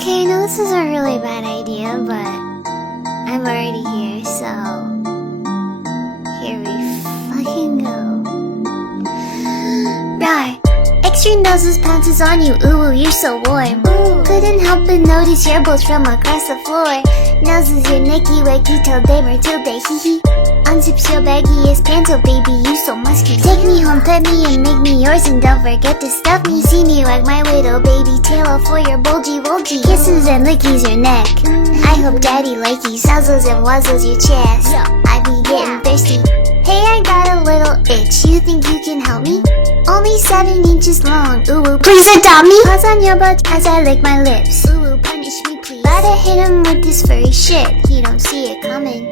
Okay, I know this is a really bad idea, but I'm already here, so here we fucking go. Rawr. Extreme noses pounces on you, ooh, you're so warm. Couldn't help but notice your balls from across the floor. Noses your nicky wacky till day Matilda, hee hee. Unzips your baggiest pants, oh baby, you so musky. Take me home, pet me and make me yours, and don't forget to stuff me. See me like my little baby tail for your bulgy. Kisses and lickies your neck. I hope daddy likey nuzzles and wuzzles your chest. I be getting thirsty. Hey, I got a little itch, you think you can help me? Only 7 inches long, ooh, please adopt me. Pause on your butt as I lick my lips. Ooh, punish me please. Gotta hit him with this furry shit, he don't see it coming.